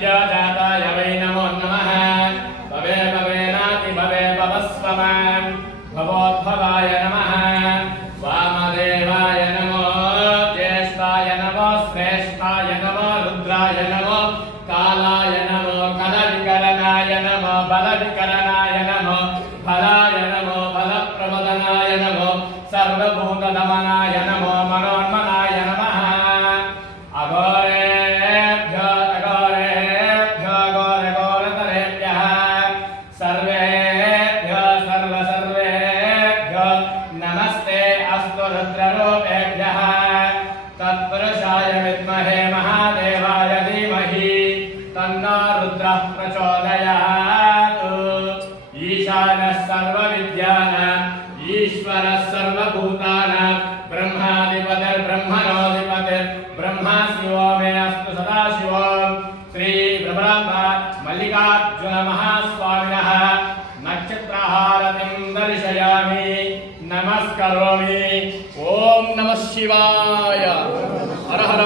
विद्यादाताय वै नमो नमः भवे भवेनाति भवे भवस्वमान् भवोद्भवाय नमः वामदेवाय नमो ज्येष्ठाय नमो श्रेष्ठाय नमो रुद्राय नमो कालाय नमो कलविकरणाय नमो बलविकरणाय नमो फलाय नमो फलप्रमदनाय नमो सर्वभूतदमनाय नमो मनोन्मनाय नमः अघोरेभ्यो अघोरेभ्यो घोरघोरतरेभ्यः सर्वेभ्यो सर्वसर्वेभ्यो नमस्ते अस्तु रुद्ररूपेभ्यः तत्पुरुषाय विद्महे महादेवाय धीमहि तन्नो रुद्रः प्रचोदयात् ईशानः सर्वविद्यानाम् ईश्वरः सर्वभूतानां ब्रह्माधिपतिर्ब्रह्मणोऽधिपतिर्ब्रह्मा शिवो मे अस्तु सदाशिवो श्री ब्रह्मा मल्लिकार्जुन महास्वामिनः नक्षत्रहारतिं दर्शयामि नमस्करोमि। ओम नमः शिवाय। हर हर